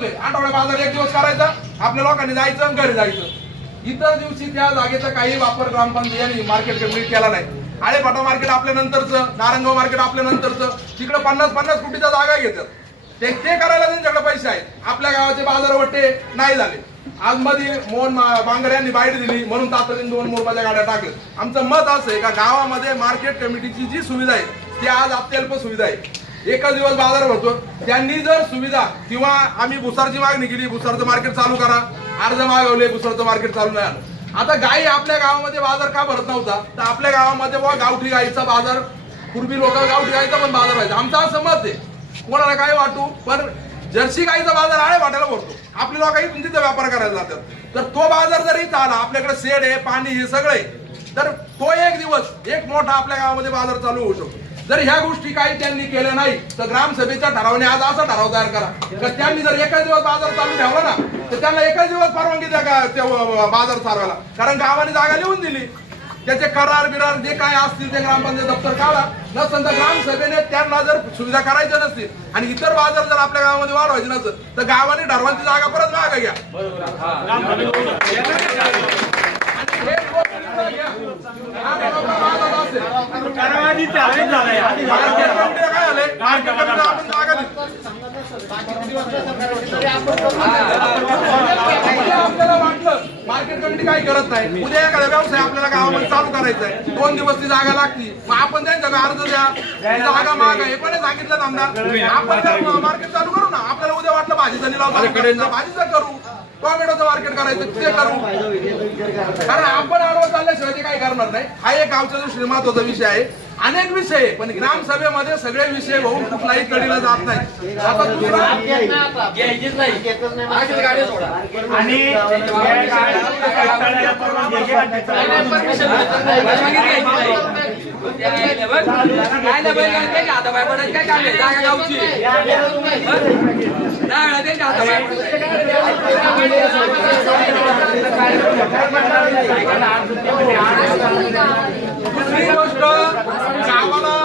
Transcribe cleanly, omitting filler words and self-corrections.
करतोय, आठवडे बाजार एक दिवस करायचा, आपल्या लोकांनी जायचं आणि घरी जायचं. इतर दिवशी त्या जागेचा काही वापर ग्रामपंचायत मार्केट कमिटी केला नाही. आळेफाटा मार्केट आपल्या नंतरचं, नारंगाव मार्केट आपल्या नंतरचं, तिकडे 50-50 कोटीच्या जागा घेतात. ते करायला त्यांच्याकडे पैसे आहेत. आपल्या गावाचे बाजार वट्टे नाही झाले. आज मध्ये मोहन बांगर यांनी बाईट दिली म्हणून तातडीने 2 मोबाईलच्या गाड्या टाकल्या. आमचं मत असं आहे का गावामध्ये मार्केट कमिटीची जी सुविधा आहे ती आज अत्यल्प सुविधा आहे. एकच दिवस बाजार भरतो. त्यांनी जर सुविधा किंवा आम्ही भुसारची मागणी केली, भुसारचं मार्केट चालू करा, अर्ज मागवले, भुसारचं मार्केट चालू नाही आलं. आता गाई आपल्या गावामध्ये बाजार का भरत नव्हता, तर आपल्या गावामध्ये गावठी गाईचा बाजार, पूर्वी लोक गावठी गाईचा पण बाजार व्हायचा. आमचं असं मत आहे, कोणाला काय वाटू, पण जर्सी गाईचा बाजार आळेफाट्याला भरतो. आपले लोक इथून तिथे व्यापार करायला जातात. तर तो बाजार जर इथं आला, आपल्याकडे शेड आहे, पाणी हे सगळे, तर तो एक दिवस एक मोठा आपल्या गावामध्ये बाजार चालू होऊ शकतो. जर ह्या गोष्टी काही त्यांनी केल्या नाही तर ग्रामसभेच्या ठरावाने आज असा ठराव तयार करा तर त्यांनी जर एकच दिवस बाजार चालू ठेवला ना तर त्यांना एकच दिवस परवानगी द्या का बाजार चालवायला. कारण गावाने जागा लिहून दिली, त्याचे करार बिरार जे काय असतील ते ग्रामपंचायत दप्तर काढा. नसेल तर ग्रामसभेने त्यांना जर सुविधा करायच्या नसतील आणि इतर बाजार जर आपल्या गावामध्ये वाढवायचे नसेल तर गावाने ठरवांची जागा परत मागा घ्या. आपल्याला वाटलं मार्केट कमिटी काही करत नाही, उद्या एखादा व्यवसाय आपल्याला गावामध्ये चालू करायचा आहे, 2 दिवस ती जागा लागती, मग आपण त्यांच्याकडे अर्ज द्या, जागा मागा. हे पण सांगितलं आमदार, आपण मार्केट चालू करू ना. आपल्याला उद्या वाटलं भाजीचा निलाव भाजीचं करू, टोमॅटोचं मार्केट करायचं ते करू, कारण आपण आडवं चालल्याशिवाय ते काही करणार नाही. हा एक गावच्या दृष्टीने महत्वाचा विषय आहे. अनेक विषय आहे पण ग्रामसभेमध्ये सगळे विषय होऊन कुठलाही कडीला जात नाही. आता दुसरा दुसरी गोष्ट गावाला